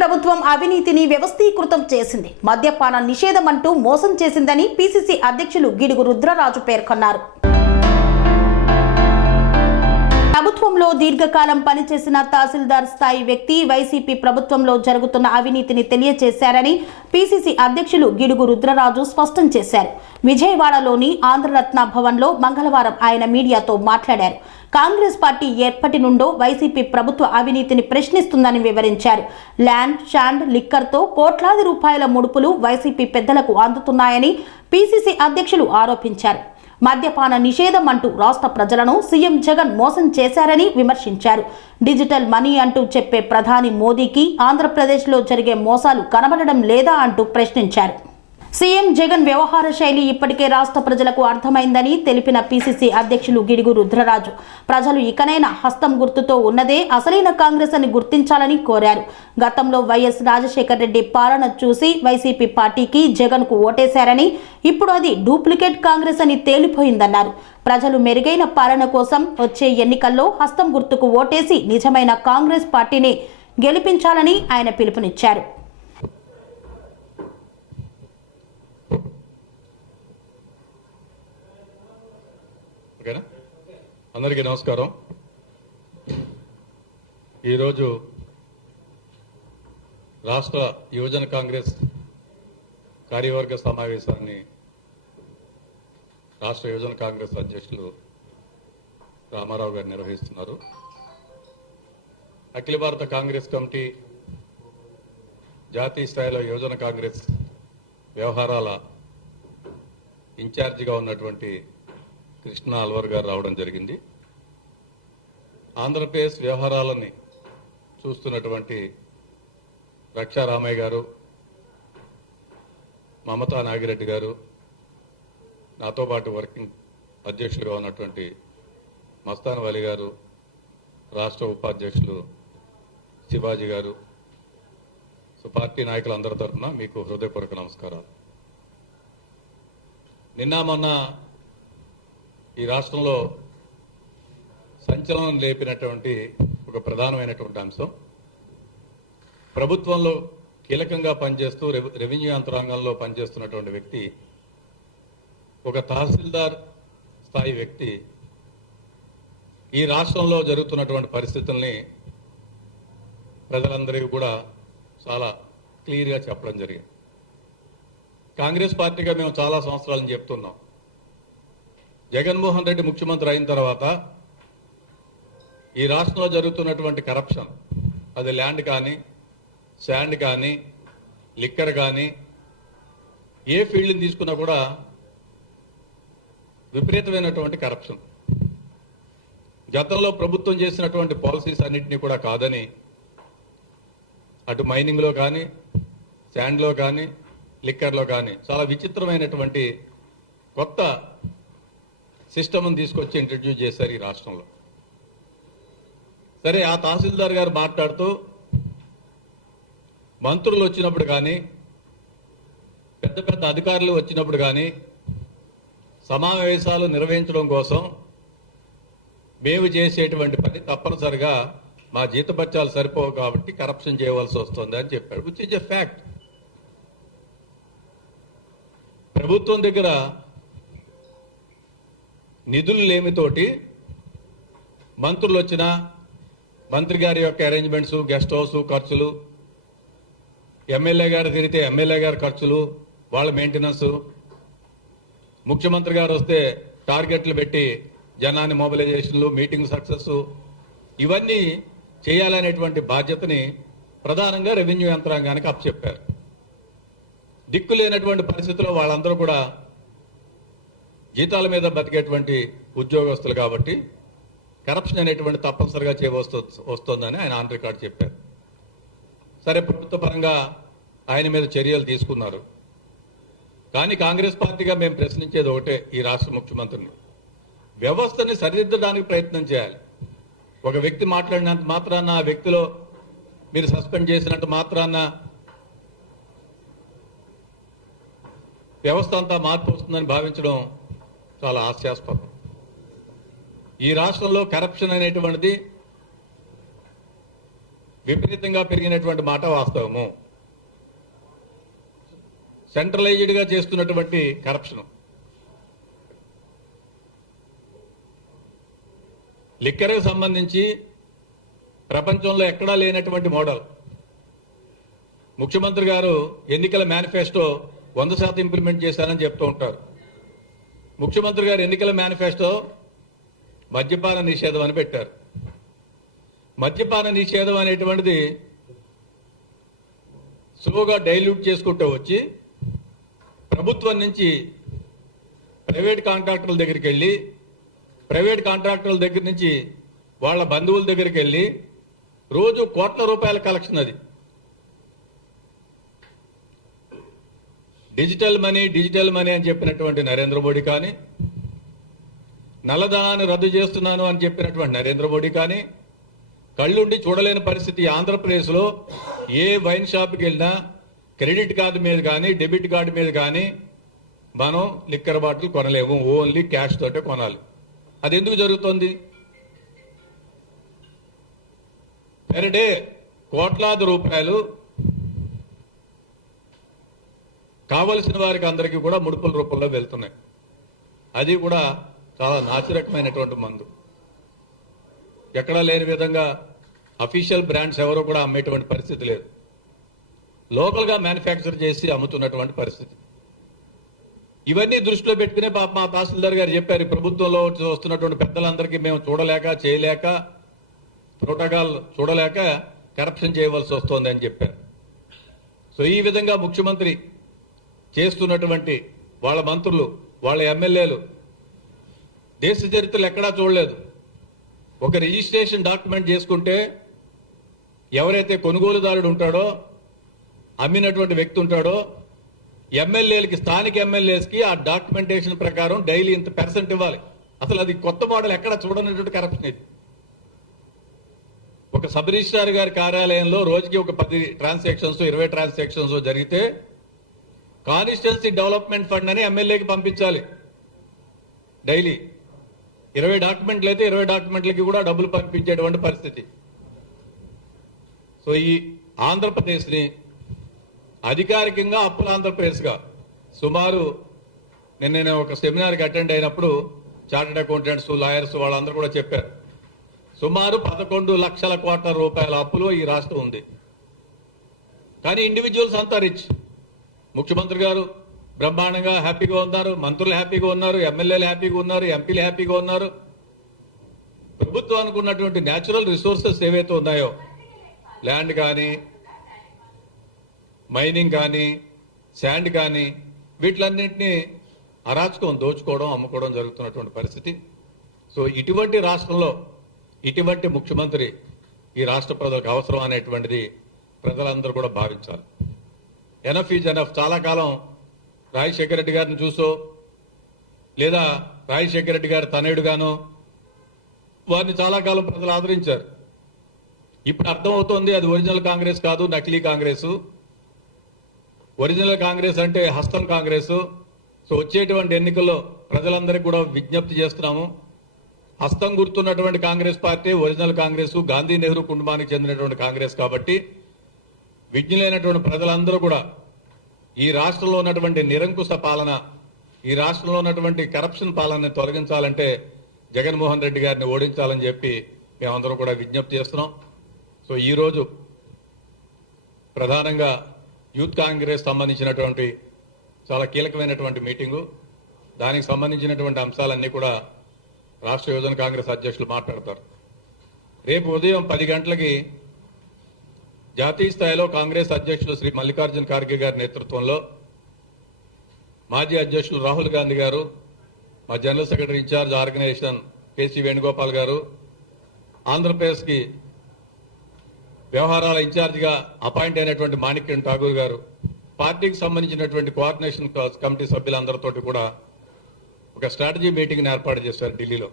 ప్రభుత్వం అవినీతిని వ్యవస్థీకృతం చేసింది. మద్యపాన నిషేధం అంటూ మోసం చేసిందని పిసిసి అధ్యక్షులు గిడుగు రుద్రరాజు పేర్కొన్నారు. దీర్ఘకాలం పనిచేసిన తహసీల్దార్ స్థాయి వ్యక్తి వైసీపీ ప్రభుత్వంలో జరుగుతున్న అవినీతిని తెలియజేశారని పిసిసి అధ్యక్షులు గిడుగు రుద్రరాజు స్పష్టం చేశారు. విజయవాడలోని ఆంధ్రరత్న భవన్లో మంగళవారం ఆయన మీడియాతో మాట్లాడారు. కాంగ్రెస్ పార్టీ ఎప్పటి నుండో వైసీపీ ప్రభుత్వ అవినీతిని ప్రశ్నిస్తుందని వివరించారు. ల్యాండ్ షాండ్ లిక్కర్తో కోట్లాది రూపాయల ముడుపులు వైసీపీ పెద్దలకు అందుతున్నాయని పిసిసి అధ్యక్షులు ఆరోపించారు. మద్యపాన నిషేధం అంటూ రాష్ట్ర ప్రజలను సీఎం జగన్ మోసం చేశారని విమర్శించారు. డిజిటల్ మనీ అంటూ చెప్పే ప్రధాని మోదీకి ఆంధ్రప్రదేశ్లో జరిగే మోసాలు కనబడడం లేదా అంటూ ప్రశ్నించారు. సీఎం జగన్ వ్యవహార శైలి ఇప్పటికే రాష్ట్ర ప్రజలకు అర్థమైందని తెలిపిన పీసీసీ అధ్యక్షులు గిడుగు రుద్రరాజు. ప్రజలు ఇకనైనా హస్తం గుర్తుతో ఉన్నదే అసలైన కాంగ్రెస్ అని గుర్తించాలని కోరారు. గతంలో వైఎస్ రాజశేఖర్ రెడ్డి పాలన చూసి వైసీపీ పార్టీకి జగన్కు ఓటేశారని ఇప్పుడు అది డూప్లికేట్ కాంగ్రెస్ అని తేలిపోయిందన్నారు. ప్రజలు మెరుగైన పాలన కోసం వచ్చే ఎన్నికల్లో హస్తం గుర్తుకు ఓటేసి నిజమైన కాంగ్రెస్ పార్టీని గెలిపించాలని ఆయన పిలుపునిచ్చారు. అందరికీ నమస్కారం. ఈరోజు రాష్ట్ర యువజన కాంగ్రెస్ కార్యవర్గ సమావేశాన్ని రాష్ట్ర యువజన కాంగ్రెస్ అధ్యక్షులు రామారావు గారు నిర్వహిస్తున్నారు. అఖిల భారత కాంగ్రెస్ కమిటీ జాతీయ స్థాయిలో యువజన కాంగ్రెస్ వ్యవహారాల ఇన్ఛార్జిగా ఉన్నటువంటి కృష్ణ అల్వర్ గారు రావడం జరిగింది. ఆంధ్రప్రదేశ్ వ్యవహారాలని చూస్తున్నటువంటి రక్షారామయ్య గారు మమతా నాగిరెడ్డి గారు నాతో పాటు వర్కింగ్ అధ్యక్షులుగా ఉన్నటువంటి మస్తాన్ వలి గారు రాష్ట్ర ఉపాధ్యక్షులు శివాజీ గారు సో పార్టీ నాయకులందరి తరఫున మీకు హృదయపూర్వక నమస్కారాలు. నిన్న మొన్న ఈ రాష్ట్రంలో సంచలనం లేపినటువంటి ఒక ప్రధానమైనటువంటి అంశం. ప్రభుత్వంలో కీలకంగా పనిచేస్తూ రెవెన్యూ యంత్రాంగంలో పనిచేస్తున్నటువంటి వ్యక్తి ఒక తహసీల్దార్ స్థాయి వ్యక్తి ఈ రాష్ట్రంలో జరుగుతున్నటువంటి పరిస్థితుల్ని ప్రజలందరికీ కూడా చాలా క్లియర్గా చెప్పడం జరిగింది. కాంగ్రెస్ పార్టీగా మేము చాలా సంవత్సరాలను చెప్తున్నాం. జగన్మోహన్ రెడ్డి ముఖ్యమంత్రి అయిన తర్వాత ఈ రాష్ట్రంలో జరుగుతున్నటువంటి కరప్షన్ అది ల్యాండ్ కానీ శాండ్ కానీ లిక్కర్ కానీ ఏ ఫీల్డ్ని తీసుకున్నా కూడా విపరీతమైనటువంటి కరప్షన్ గతంలో ప్రభుత్వం చేసినటువంటి పాలసీస్ అన్నింటినీ కూడా కాదని అటు మైనింగ్లో కానీ శాండ్లో కానీ లిక్కర్లో కానీ చాలా విచిత్రమైనటువంటి కొత్త సిస్టమ్ని తీసుకొచ్చి ఇంట్రడ్యూస్ చేశారు ఈ రాష్ట్రంలో. సరే ఆ తహసీల్దార్ గారు మాట్లాడుతూ మంత్రులు వచ్చినప్పుడు కానీ పెద్ద పెద్ద అధికారులు వచ్చినప్పుడు కానీ సమావేశాలు నిర్వహించడం కోసం మేము చేసేటువంటి పని తప్పనిసరిగా మా జీతపత్యాలు సరిపోవు కాబట్టి కరప్షన్ చేయవలసి వస్తుంది అని చెప్పాడు విచ్ ఇస్ ఎ ఫ్యాక్ట్ ప్రభుత్వం దగ్గర నిధులు లేమితోటి మంత్రులు వచ్చినా మంత్రి గారి యొక్క అరేంజ్మెంట్స్ గెస్ట్ హౌస్ ఖర్చులు ఎమ్మెల్యే గారు తిరిగితే ఎమ్మెల్యే గారి ఖర్చులు వాళ్ళ మెయింటెనెన్స్ ముఖ్యమంత్రి గారు వస్తే టార్గెట్లు పెట్టి జనాన్ని మొబిలైజేషన్లు మీటింగ్ సక్సెస్ ఇవన్నీ చేయాలనేటువంటి బాధ్యతని ప్రధానంగా రెవెన్యూ యంత్రాంగానికి అప్పచెప్పారు. దిక్కు లేనటువంటి పరిస్థితుల్లో వాళ్ళందరూ కూడా జీతాల మీద బతికేటువంటి ఉద్యోగస్తులు కాబట్టి కరప్షన్ అనేటువంటి తప్పనిసరిగా చేయవస్తు వస్తుందని ఆయన ఆన్ రికార్డ్ చెప్పారు. సరే ప్రభుత్వ పరంగా ఆయన మీద చర్యలు తీసుకున్నారు. కానీ కాంగ్రెస్ పార్టీగా మేము ప్రశ్నించేది ఒకటే ఈ రాష్ట్ర ముఖ్యమంత్రిని. వ్యవస్థని సరిదిద్దడానికి ప్రయత్నం చేయాలి. ఒక వ్యక్తి మాట్లాడినంత మాత్రాన ఆ వ్యక్తిలో మీరు సస్పెండ్ చేసినంత మాత్రాన వ్యవస్థ అంతా మార్పు వస్తుందని భావించడం చాలా హాస్యాస్పదం. ఈ రాష్ట్రంలో కరప్షన్ అనేటువంటిది విపరీతంగా పెరిగినటువంటి మాట వాస్తవము. సెంట్రలైజ్డ్గా చేస్తున్నటువంటి కరప్షన్ లిక్కర్కి సంబంధించి ప్రపంచంలో ఎక్కడా లేనటువంటి మోడల్. ముఖ్యమంత్రి గారు ఎన్నికల మేనిఫెస్టో వంద శాతం ఇంప్లిమెంట్ చేశారని చెప్తూ ఉంటారు. ముఖ్యమంత్రి గారు ఎన్నికల మేనిఫెస్టో మద్యపాన నిషేధం అని పెట్టారు. మద్యపాన నిషేధం అనేటువంటిది సులువుగా డైల్యూట్ చేసుకుంటూ వచ్చి ప్రభుత్వం నుంచి ప్రైవేట్ కాంట్రాక్టర్ల దగ్గరికి వెళ్ళి ప్రైవేట్ కాంట్రాక్టర్ల దగ్గర నుంచి వాళ్ళ బంధువుల దగ్గరికి వెళ్ళి రోజు కోట్ల రూపాయల కలెక్షన్ అది. డిజిటల్ మనీ డిజిటల్ మనీ అని చెప్పినటువంటి నరేంద్ర మోడీ కానీ నల్లధనాన్ని రద్దు చేస్తున్నాను అని చెప్పినటువంటి నరేంద్ర మోడీ కానీ కళ్ళుండి చూడలేని పరిస్థితి ఆంధ్రప్రదేశ్లో ఏ వైన్ షాప్కి వెళ్ళినా క్రెడిట్ కార్డు మీద కానీ డెబిట్ కార్డు మీద కానీ మనం లిక్కర్ బాటిల్ కొనలేము. ఓన్లీ క్యాష్ తోటే కొనాలి. అది ఎందుకు జరుగుతుంది? పెర్ డే కోట్లాది రూపాయలు కావలసిన వారికి అందరికీ కూడా ముడుపుల రూపంలో వెళ్తున్నాయి. అది కూడా చాలా నాసిరకమైనటువంటి మందు. ఎక్కడా లేని విధంగా అఫీషియల్ బ్రాండ్స్ ఎవరు కూడా అమ్మేటువంటి పరిస్థితి లేదు. లోకల్గా మ్యానుఫ్యాక్చర్ చేసి అమ్ముతున్నటువంటి పరిస్థితి. ఇవన్నీ దృష్టిలో పెట్టుకునే పాప మా తహసీల్దార్ గారు చెప్పారు ప్రభుత్వంలో వస్తున్నటువంటి పెద్దలందరికీ మేము చూడలేక చేయలేక ప్రోటోకాల్ చూడలేక కరప్షన్ చేయవలసి వస్తోంది అని చెప్పారు. సో ఈ విధంగా ముఖ్యమంత్రి చేస్తున్నటువంటి వాళ్ళ మంత్రులు వాళ్ళ ఎమ్మెల్యేలు. దేశ చరిత్రలు ఎక్కడా చూడలేదు. ఒక రిజిస్ట్రేషన్ డాక్యుమెంట్ చేసుకుంటే ఎవరైతే కొనుగోలుదారుడు ఉంటాడో అమ్మినటువంటి వ్యక్తి ఉంటాడో ఎమ్మెల్యేలకి స్థానిక ఎమ్మెల్యేస్కి ఆ డాక్యుమెంటేషన్ ప్రకారం డైలీ ఇంత పర్సెంట్ ఇవ్వాలి. అసలు అది కొత్త మోడల్ ఎక్కడ చూడనటువంటి కరప్షన్ ఇది. ఒక సబ్ రిజిస్ట్రార్ గారి కార్యాలయంలో రోజుకి ఒక పది ట్రాన్సాక్షన్స్ ఇరవై ట్రాన్సాక్షన్స్ జరిగితే కాన్స్టిట్యున్సీ డెవలప్మెంట్ ఫండ్ అని ఎమ్మెల్యేకి పంపించాలి. డైలీ. ఇరవై డాక్యుమెంట్లు అయితే ఇరవై డాక్యుమెంట్లకి కూడా డబ్బులు పంపించేటువంటి పరిస్థితి. సో ఈ ఆంధ్రప్రదేశ్ని అధికారికంగా అప్పుల ఆంధ్రప్రదేశ్గా సుమారు నిన్న నేను ఒక సెమినార్కి అటెండ్ అయినప్పుడు చార్టెడ్ అకౌంటెంట్స్ లాయర్స్ వాళ్ళందరూ కూడా చెప్పారు. సుమారు పదకొండు లక్షల కోట్ల రూపాయల అప్పులు ఈ రాష్ట్రం ఉంది. కానీ ఇండివిజువల్స్ అంతా రిచ్. ముఖ్యమంత్రి గారు బ్రహ్మాండంగా హ్యాపీగా ఉన్నారు మంత్రులు హ్యాపీగా ఉన్నారు ఎమ్మెల్యేలు హ్యాపీగా ఉన్నారు ఎంపీలు హ్యాపీగా ఉన్నారు. ప్రభుత్వానికి ఉన్నటువంటి న్యాచురల్ రిసోర్సెస్ ఏవైతే ఉన్నాయో ల్యాండ్ కానీ మైనింగ్ కానీ శాండ్ కానీ వీటిలన్నింటినీ అరాచకం దోచుకోవడం అమ్ముకోవడం జరుగుతున్నటువంటి పరిస్థితి. సో ఇటువంటి రాష్ట్రంలో ఇటువంటి ముఖ్యమంత్రి ఈ రాష్ట్ర ప్రజలకు అవసరం అనేటువంటిది ప్రజలందరూ కూడా భావించాలి. ఎనఫ్ ఈజ్ ఎనఫ్ చాలా కాలం రాజశేఖర రెడ్డి గారిని చూసో లేదా రాజశేఖర రెడ్డి గారి తనయుడుగానో వారిని చాలా కాలం ప్రజలు ఆదరించారు. ఇప్పుడు అర్థమవుతోంది అది ఒరిజినల్ కాంగ్రెస్ కాదు నకిలీ కాంగ్రెస్. ఒరిజినల్ కాంగ్రెస్ అంటే హస్తం కాంగ్రెస్. సో వచ్చేటువంటి ఎన్నికల్లో ప్రజలందరికీ కూడా విజ్ఞప్తి చేస్తున్నాము. హస్తం గుర్తున్నటువంటి Congress party original Congress Gandhi Nehru కుటుంబానికి చెందినటువంటి కాంగ్రెస్ కాబట్టి విజ్ఞులైనటువంటి ప్రజలందరూ కూడా ఈ రాష్ట్రంలో ఉన్నటువంటి నిరంకుశ పాలన ఈ రాష్ట్రంలో ఉన్నటువంటి కరప్షన్ పాలనని తొలగించాలంటే జగన్మోహన్ రెడ్డి గారిని ఓడించాలని చెప్పి మేమందరం కూడా విజ్ఞప్తి చేస్తున్నాం. సో ఈ రోజు ప్రధానంగా యూత్ కాంగ్రెస్ సంబంధించినటువంటి చాలా కీలకమైనటువంటి మీటింగు. దానికి సంబంధించినటువంటి అంశాలన్నీ కూడా రాష్ట్ర యువజన కాంగ్రెస్ అధ్యక్షులు మాట్లాడతారు. రేపు ఉదయం పది గంటలకి జాతీయ స్థాయిలో కాంగ్రెస్ అధ్యక్షులు శ్రీ మల్లికార్జున ఖార్గే గారి నేతృత్వంలో మాజీ అధ్యక్షులు రాహుల్ గాంధీ గారు మా general secretary in charge organisation KC Venugopal గారు ఆంధ్రప్రదేశ్కి వ్యవహారాల ఇన్ఛార్జిగా అపాయింట్ అయినటువంటి మాణిక్యం ఠాగూర్ గారు పార్టీకి సంబంధించినటువంటి కోఆర్డినేషన్ కమిటీ సభ్యులందరితోటి కూడా ఒక స్ట్రాటజీ మీటింగ్ని ఏర్పాటు చేశారు ఢిల్లీలో.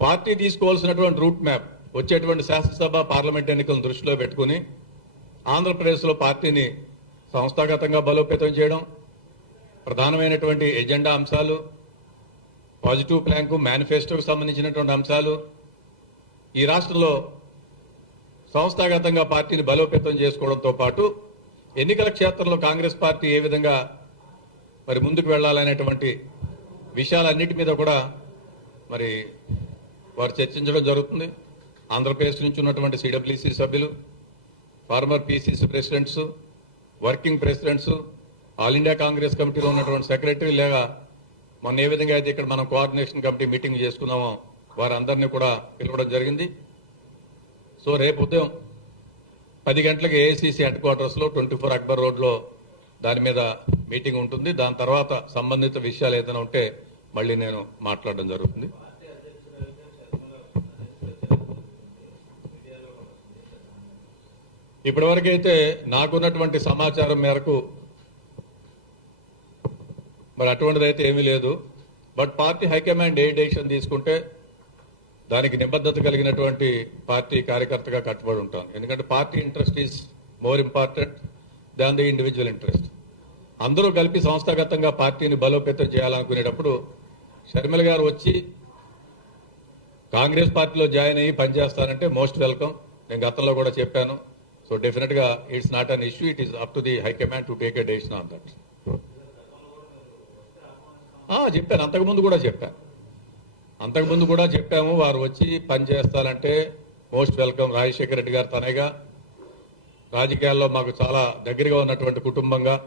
పార్టీ తీసుకోవాల్సినటువంటి రూట్ మ్యాప్ వచ్చేటువంటి శాసనసభ పార్లమెంట్ ఎన్నికలను దృష్టిలో పెట్టుకుని ఆంధ్రప్రదేశ్లో పార్టీని సంస్థాగతంగా బలోపేతం చేయడం ప్రధానమైనటువంటి ఎజెండా అంశాలు పాజిటివ్ ప్లాన్కు మేనిఫెస్టోకు సంబంధించినటువంటి అంశాలు ఈ రాష్ట్రంలో సంస్థాగతంగా పార్టీని బలోపేతం చేసుకోవడంతో పాటు ఎన్నికల క్షేత్రంలో కాంగ్రెస్ పార్టీ ఏ విధంగా మరి ముందుకు వెళ్ళాలనేటువంటి విషయాలన్నిటి మీద కూడా మరి వారు చర్చించడం జరుగుతుంది. ఆంధ్రప్రదేశ్ నుంచి ఉన్నటువంటి సిడబ్ల్యూసీ సభ్యులు former PCC presidents working presidents all India Congress కమిటీలో ఉన్నటువంటి సెక్రటరీ లేక మొన్న ఏ విధంగా అయితే ఇక్కడ మనం కోఆర్డినేషన్ కమిటీ మీటింగ్ చేసుకున్నామో వారందరినీ కూడా పిలవడం జరిగింది. సో రేపు ఉదయం పది గంటలకు ఏఐసిసి హెడ్ క్వార్టర్స్లో ట్వంటీ ఫోర్ అక్బర్ రోడ్లో దాని మీద మీటింగ్ ఉంటుంది. దాని తర్వాత సంబంధిత విషయాలు ఏదైనా ఉంటే మళ్ళీ నేను మాట్లాడడం జరుగుతుంది. ఇప్పటివరకైతే నాకున్నటువంటి సమాచారం మేరకు మరి అటువంటిది అయితే ఏమీ లేదు. బట్ పార్టీ హైకమాండ్ ఏ డెసిషన్ తీసుకుంటే దానికి నిబద్ధత కలిగినటువంటి పార్టీ కార్యకర్తగా కట్టుబడి ఉంటాను. ఎందుకంటే party interest is more important than the individual interest. అందరూ కలిపి సంస్థాగతంగా పార్టీని బలోపేతం చేయాలనుకునేటప్పుడు షర్మిల గారు వచ్చి కాంగ్రెస్ పార్టీలో జాయిన్ అయ్యి పనిచేస్తానంటే మోస్ట్ వెల్కమ్. నేను గతంలో కూడా చెప్పాను. సో డెఫినెట్గా it's not an issue it is up to the high command to take a decision on that చెప్పాను. అంతకుముందు కూడా చెప్పాను. అంతకుముందు కూడా చెప్పాము. వారు వచ్చి పని చేస్తారంటే మోస్ట్ వెల్కమ్ రాజశేఖర రెడ్డి గారు తనగా. రాజకీయాల్లో మాకు చాలా దగ్గరగా ఉన్నటువంటి కుటుంబంగా.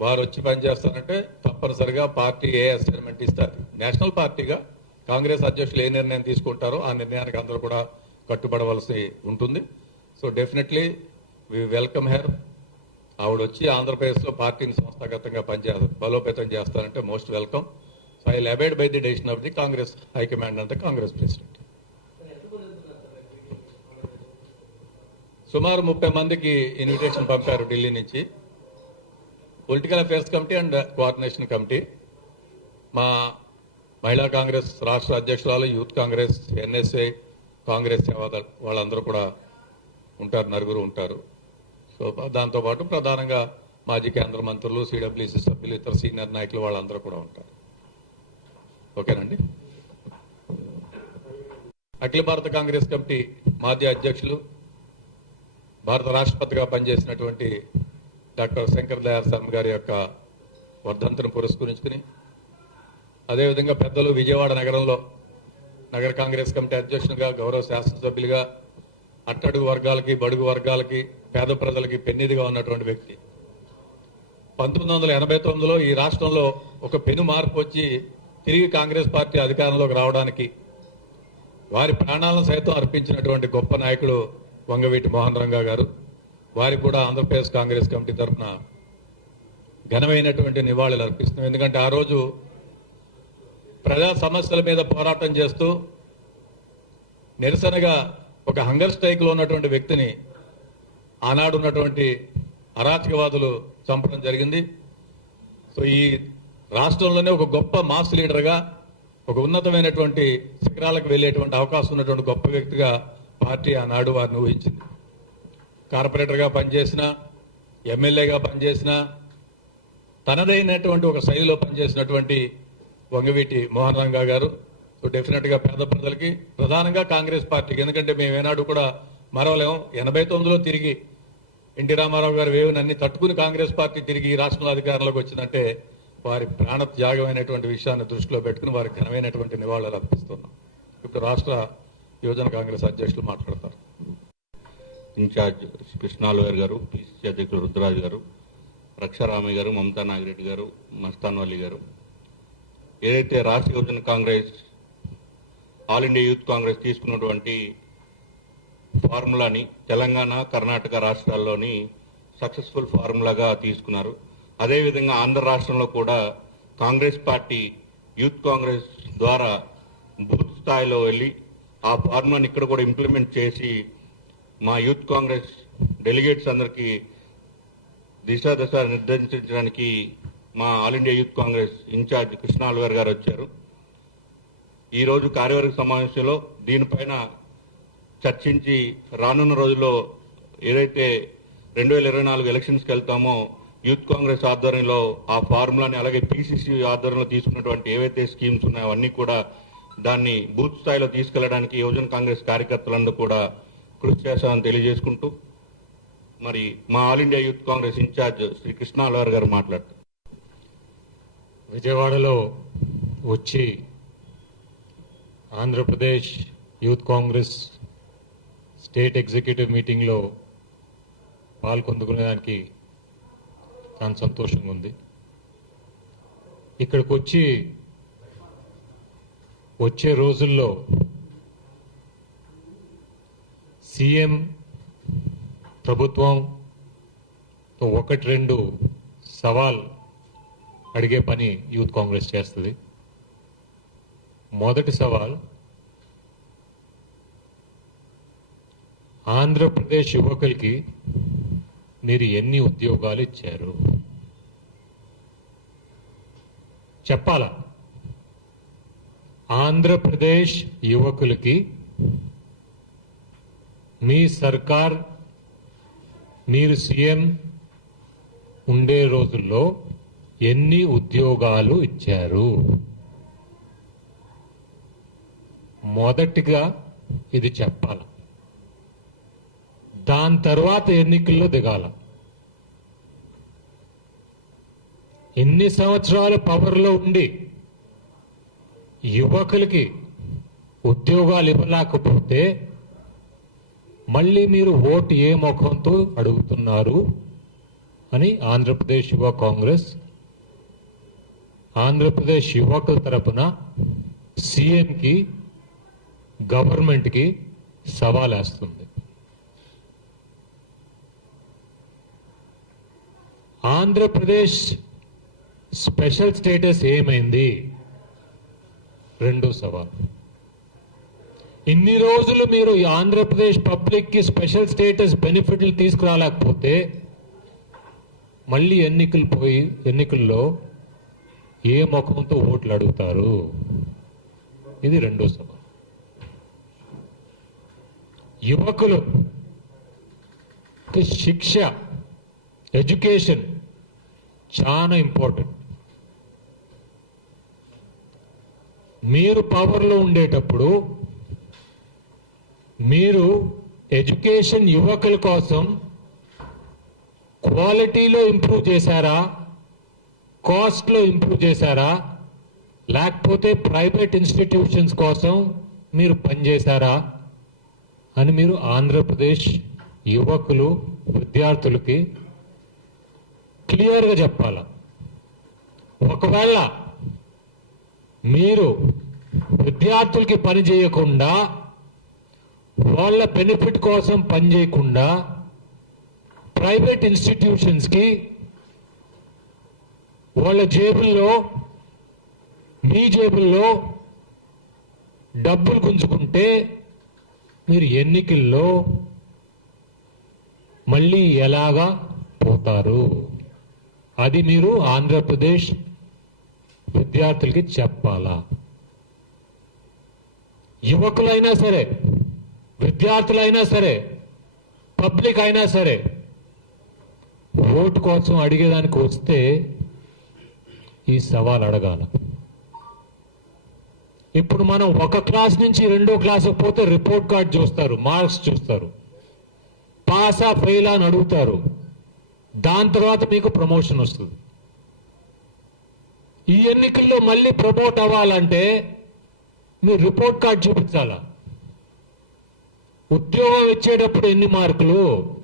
వారు వచ్చి పనిచేస్తారంటే తప్పనిసరిగా పార్టీ ఏ అసైన్మెంట్ ఇస్తారు. నేషనల్ పార్టీగా కాంగ్రెస్ అధ్యక్షులు ఏ నిర్ణయం తీసుకుంటారో ఆ నిర్ణయానికి అందరూ కూడా కట్టుబడవలసి ఉంటుంది. So definitely we welcome her ఆవిడ వచ్చి ఆంధ్రప్రదేశ్లో పార్టీని సంస్థాగతంగా పనిచేస్తారు బలోపేతం చేస్తారంటే most welcome so I abide by the decision of the Congress high command అంతా కాంగ్రెస్ ప్రెసిడెంట్ సుమారు ముప్పై మందికి ఇన్విటేషన్ పంపారు ఢిల్లీ నుంచి. Political affairs committee and coordination committee మా మహిళా కాంగ్రెస్ రాష్ట్ర అధ్యక్షురాలు యూత్ కాంగ్రెస్ ఎన్ఎస్ఏ కాంగ్రెస్ వాళ్ళందరూ కూడా ఉంటారు నలుగురు ఉంటారు. సో దాంతో పాటు ప్రధానంగా మాజీ కేంద్ర మంత్రులు సిడబ్ల్యూసీ సభ్యులు ఇతర సీనియర్ నాయకులు వాళ్ళందరూ కూడా ఉంటారు. ఓకేనండి? అఖిల భారత కాంగ్రెస్ కమిటీ మాజీ అధ్యక్షులు భారత రాష్ట్రపతిగా పనిచేసినటువంటి డాక్టర్ శంకర్ దయాళ్ శర్మ గారి యొక్క వర్ధంతను పురస్కరించుకుని అదేవిధంగా పెద్దలు విజయవాడ నగరంలో నగర కాంగ్రెస్ కమిటీ అధ్యక్షులుగా గౌరవ శాసనసభ్యులుగా అట్టడుగు వర్గాలకి బడుగు వర్గాలకి పేద ప్రజలకి పెన్నిదిగా ఉన్నటువంటి వ్యక్తి. పంతొమ్మిది వందల ఎనభై తొమ్మిదిలో ఈ రాష్ట్రంలో ఒక పెను మార్పు వచ్చి తిరిగి కాంగ్రెస్ పార్టీ అధికారంలోకి రావడానికి వారి ప్రాణాలను సైతం అర్పించినటువంటి గొప్ప నాయకుడు వంగవీటి మోహన్ రంగా గారు. వారికి కూడా ఆంధ్రప్రదేశ్ కాంగ్రెస్ కమిటీ తరఫున ఘనమైనటువంటి నివాళులు అర్పిస్తున్నాం. ఎందుకంటే ఆ రోజు ప్రజా సమస్యల మీద పోరాటం చేస్తూ నిరసనగా ఒక హంగర్ స్ట్రైక్లో ఉన్నటువంటి వ్యక్తిని ఆనాడు ఉన్నటువంటి అరాచకవాదులు చంపడం జరిగింది. సో ఈ రాష్ట్రంలోనే ఒక గొప్ప మాస్ లీడర్గా ఒక ఉన్నతమైనటువంటి శిఖరాలకు వెళ్ళేటువంటి అవకాశం ఉన్నటువంటి గొప్ప వ్యక్తిగా పార్టీ ఆనాడు వారిని ఊహించింది. కార్పొరేటర్గా పనిచేసిన ఎమ్మెల్యేగా పనిచేసిన తనదైనటువంటి ఒక శైలిలో పనిచేసినటువంటి వంగవీటి మోహన్ రంగా గారు సో డెఫినెట్గా పేద ప్రజలకి ప్రధానంగా కాంగ్రెస్ పార్టీకి ఎందుకంటే మేము ఏనాడు కూడా మరవలేము ఎనభై తొమ్మిదిలో తిరిగి ఎన్టీ రామారావు గారు వేవుని అన్ని తట్టుకుని కాంగ్రెస్ పార్టీ తిరిగి ఈ రాష్ట్రంలో అధికారంలోకి వచ్చిందంటే వారి ప్రాణ త్యాగమైనటువంటి విషయాన్ని దృష్టిలో పెట్టుకుని వారికి ఘనమైనటువంటి నివాళులు అర్పిస్తున్నాం. ఇప్పుడు రాష్ట్ర యువజన కాంగ్రెస్ అధ్యక్షులు మాట్లాడతారు. ఇన్ఛార్జ్ కృష్ణాలు గారు పిసిసి అధ్యక్షులు రుద్రరాజు గారు రక్షారామయ్య గారు మమతా నాగిరెడ్డి గారు మస్తాన్ గారు. ఏదైతే రాష్ట్ర యువజన Congress all India youth Congress తీసుకున్నటువంటి ఫార్ములాని తెలంగాణ కర్ణాటక రాష్ట్రాల్లోని సక్సెస్ఫుల్ ఫార్ములాగా తీసుకున్నారు. అదేవిధంగా ఆంధ్ర రాష్ట్రంలో కూడా కాంగ్రెస్ పార్టీ యూత్ కాంగ్రెస్ ద్వారా బూత్ స్థాయిలో వెళ్ళి ఆ ఫార్ములాని ఇక్కడ కూడా ఇంప్లిమెంట్ చేసి మా యూత్ కాంగ్రెస్ డెలిగేట్స్ అందరికీ దిశ దశ నిర్దేశించడానికి మా all India youth Congress in charge Krishna Allavaru గారు వచ్చారు. ఈ రోజు కార్యవర్గ సమావేశంలో దీనిపైన చర్చించి రానున్న రోజుల్లో ఏదైతే రెండు వేల ఇరవై నాలుగు ఎలక్షన్స్కి వెళ్తామో యూత్ కాంగ్రెస్ ఆధ్వర్యంలో ఆ ఫార్ములాని అలాగే పిసిసి ఆధ్వర్యంలో తీసుకున్నటువంటి ఏవైతే స్కీమ్స్ ఉన్నాయో అవన్నీ కూడా దాన్ని బూత్ స్థాయిలో తీసుకెళ్ళడానికి యువజన కాంగ్రెస్ కార్యకర్తలందరూ కూడా కృషి చేస్తామని తెలియజేసుకుంటూ మరి మా all India youth Congress in charge Shri కృష్ణాలవారి గారు మాట్లాడుతారు విజయవాడలో వచ్చి Andhra Pradesh youth Congress state executive మీటింగ్లో పాల్గొందుకునేదానికి చాలా సంతోషంగా ఉంది. ఇక్కడికి వచ్చి వచ్చే రోజుల్లో సీఎం ప్రభుత్వం ఒకటి రెండు సవాల్ అడిగే పని యూత్ కాంగ్రెస్ చేస్తుంది. మొదటి సవాల్ ఆంధ్రప్రదేశ్ యువకులకి మీరు ఎన్ని ఉద్యోగాలు ఇచ్చారు? చెప్పాలా? ఆంధ్రప్రదేశ్ యువకులకి మీ సర్కార్ మీరు సీఎం ఉండే రోజుల్లో ఎన్ని ఉద్యోగాలు ఇచ్చారు? మొదటిగా ఇది చెప్పాల. దాని తర్వాత ఎన్నికల్లో దిగాల. ఎన్ని సంవత్సరాలు పవర్లో ఉండి యువకులకి ఉద్యోగాలు ఇవ్వలేకపోతే మళ్ళీ మీరు ఓటు ఏ ముఖంతో అడుగుతున్నారు అని ఆంధ్రప్రదేశ్ యువ కాంగ్రెస్ ఆంధ్రప్రదేశ్ యువకుల తరపున సీఎంకి గవర్నమెంట్కి సవాలేస్తుంది. ఆంధ్రప్రదేశ్ స్పెషల్ స్టేటస్ ఏమైంది? రెండో సవాల్. ఇన్ని రోజులు మీరు ఈ ఆంధ్రప్రదేశ్ పబ్లిక్కి స్పెషల్ స్టేటస్ బెనిఫిట్లు తీసుకురాలేకపోతే మళ్ళీ ఎన్నికలు పోయి ఎన్నికల్లో ఏ ముఖంతో ఓట్లు అడుగుతారు? ఇది రెండో సవాల్. యువకులు. శిక్ష ఎడ్యుకేషన్ చాలా ఇంపార్టెంట్. మీరు పవర్లో ఉండేటప్పుడు మీరు ఎడ్యుకేషన్ యువకుల కోసం క్వాలిటీలో ఇంప్రూవ్ చేశారా? కాస్ట్లో ఇంప్రూవ్ చేశారా? లేకపోతే ప్రైవేట్ ఇన్స్టిట్యూషన్స్ కోసం మీరు పనిచేశారా? అని మీరు ఆంధ్రప్రదేశ్ యువకులు విద్యార్థులకి క్లియర్గా చెప్పాల? ఒకవేళ మీరు విద్యార్థులకి పని చేయకుండా వాళ్ళ బెనిఫిట్ కోసం పని చేయకుండా ప్రైవేట్ ఇన్స్టిట్యూషన్స్కి వాళ్ళ జేబుల్లో మీ జేబుల్లో డబ్బులు గుంజుకుంటే మీరు ఎన్నికల్లో మళ్ళీ ఎలాగా పోతారు? అది మీరు ఆంధ్రప్రదేశ్ విద్యార్థులకి చెప్పాలా? యువకులైనా సరే విద్యార్థులైనా సరే పబ్లిక్ అయినా సరే ఓటు కోసం అడిగేదానికి వస్తే ఈ సవాల్ అడగాల ఇప్పుడు మనం ఒక క్లాస్ నుంచి రెండో క్లాస్ పోతే రిపోర్ట్ కార్డ్ చూస్తారు మార్క్స్ చూస్తారు. పాసా ఫెయిల్ అని అడుగుతారు. దాని తర్వాత మీకు ప్రమోషన్ వస్తుంది. ఈ ఎన్నికల్లో మళ్ళీ ప్రమోట్ అవ్వాలంటే మీరు రిపోర్ట్ కార్డ్ చూపించాలా? ఉద్యోగం ఇచ్చేటప్పుడు ఎన్ని మార్కులు?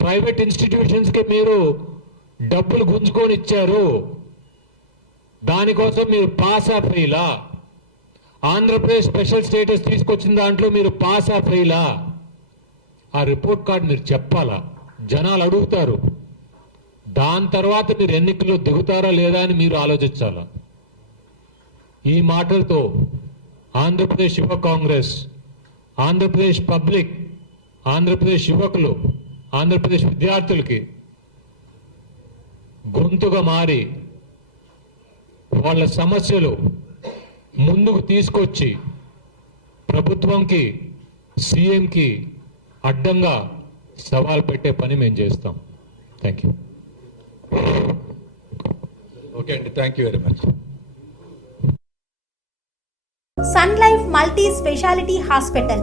ప్రైవేట్ ఇన్స్టిట్యూషన్స్కి మీరు డబ్బులు గుంజుకొని ఇచ్చారు. దానికోసం మీరు పాస్ ఆఫ్ ఫ్రీలా ఆంధ్రప్రదేశ్ స్పెషల్ స్టేటస్ తీసుకొచ్చిన దాంట్లో మీరు పాస్ ఆఫ్ ఫ్రీలా ఆ రిపోర్ట్ కార్డ్ మీరు చెప్పాలా? జనాలు అడుగుతారు. దాని తర్వాత మీరు ఎన్నికల్లో దిగుతారా లేదా అని మీరు ఆలోచించాలా? ఈ మాటలతో ఆంధ్రప్రదేశ్ యువ కాంగ్రెస్ ఆంధ్రప్రదేశ్ పబ్లిక్ ఆంధ్రప్రదేశ్ యువకులు ఆంధ్రప్రదేశ్ విద్యార్థులకి గొంతుగా మారి వాళ్ళ సమస్యలు ముందుకు తీసుకొచ్చి ప్రభుత్వంకి సీఎంకి అడ్డంగా సవాల్ పెట్టే పని మేము చేస్తాం. థ్యాంక్ యూ ఓకే అండి thank you very much Sun Life multi speciality hospital